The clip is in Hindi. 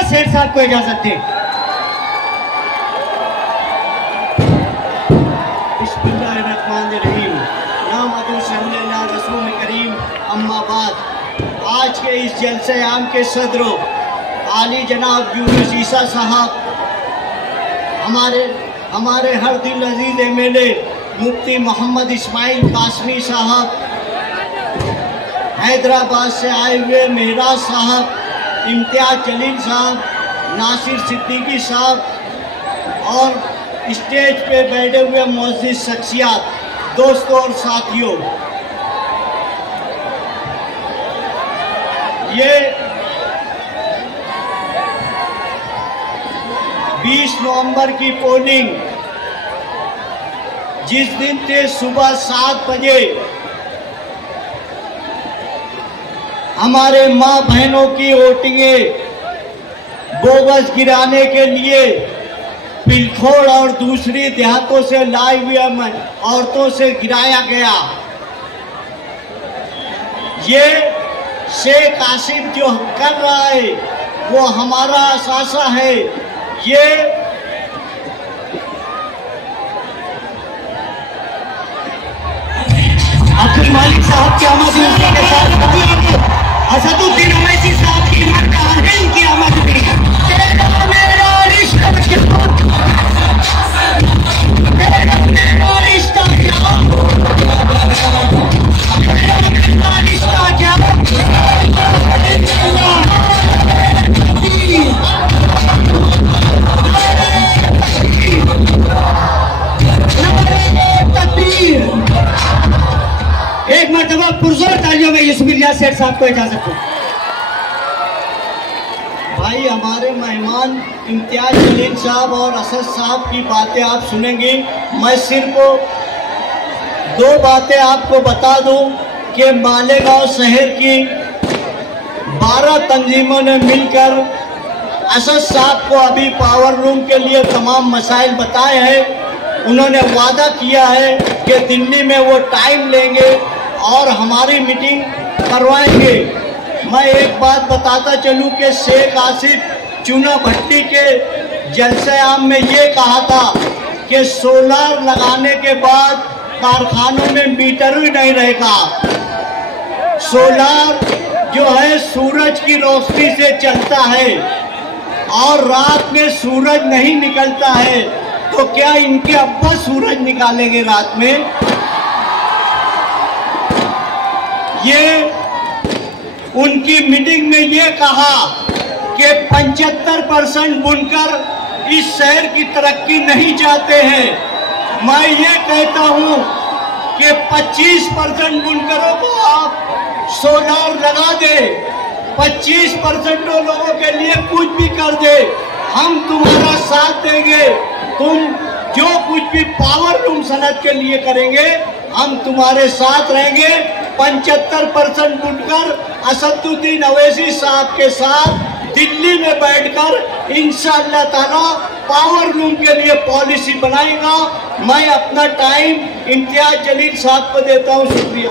बिस्मिल्लाह सेठ साहब को इजाजत दें। बिस्मिल्लाहिर्रहमानिर्रहीम। नामदु सल्लल्लाहु अलैहि रसूल करीम। अम्मा बाद। आज के इस जलसे आम के सदरों आली जनाब यूनुस ईसा साहब, हमारे हर दिल अजीज एमएलए मुफ्ती मोहम्मद इस्माइल कासमी साहब, हैदराबाद से आए हुए मेहराज साहब, इम्तियाज जलील साहब, नासिर सिद्दीकी साहब और स्टेज पे बैठे हुए मुअज़्ज़िज़ शख्सियात, दोस्तों और साथियों, ये 20 नवंबर की पोलिंग जिस दिन थे सुबह 7 बजे हमारे माँ बहनों की वोटिंगे बोगस गिराने के लिए पिलखोड़ और दूसरी देहातों से लाई हुई औरतों से गिराया गया। ये शेख आसिफ जो कर रहा है वो हमारा असासा है। ये अब्दुल मालिक साहब की आमद के साथ असदुद्दीन अवैसी साहब की मरकान की आमद भी एक मरतबा पुरजोर तालियों में बिस्मिल्लाह सेठ साहब को इजाजत दो। भाई हमारे मेहमान इम्तियाज जलील साहब और असद साहब की बातें आप सुनेंगे। मैं सिर्फ 2 बातें आपको बता दूं कि मालेगांव शहर की 12 तंजीमों ने मिलकर असद साहब को अभी पावर रूम के लिए तमाम मसाइल बताए हैं। उन्होंने वादा किया है कि दिल्ली में वो टाइम लेंगे और हमारी मीटिंग करवाएंगे। मैं एक बात बताता चलूं कि शेख आसिफ चूना भट्टी के जलसे आम में ये कहा था कि सोलर लगाने के बाद कारखानों में मीटर ही नहीं रहेगा। सोलर जो है सूरज की रोशनी से चलता है और रात में सूरज नहीं निकलता है, तो क्या इनके अब्बा सूरज निकालेंगे रात में? ये उनकी मीटिंग में ये कहा कि 75% बुनकर इस शहर की तरक्की नहीं चाहते हैं। मैं ये कहता हूं कि 25% बुनकरों को आप सोलर लगा दे, 25% लोगों के लिए कुछ भी कर दे, हम तुम्हारा साथ देंगे। तुम जो कुछ भी पावर रूम सनत के लिए करेंगे हम तुम्हारे साथ रहेंगे। 75% बुनकर असदुद्दीन अवैसी साहब के साथ दिल्ली में बैठकर इंशाअल्लाह ताला पावर रूम के लिए पॉलिसी बनाएगा। मैं अपना टाइम इम्तियाज जलील साहब को देता हूँ। शुक्रिया।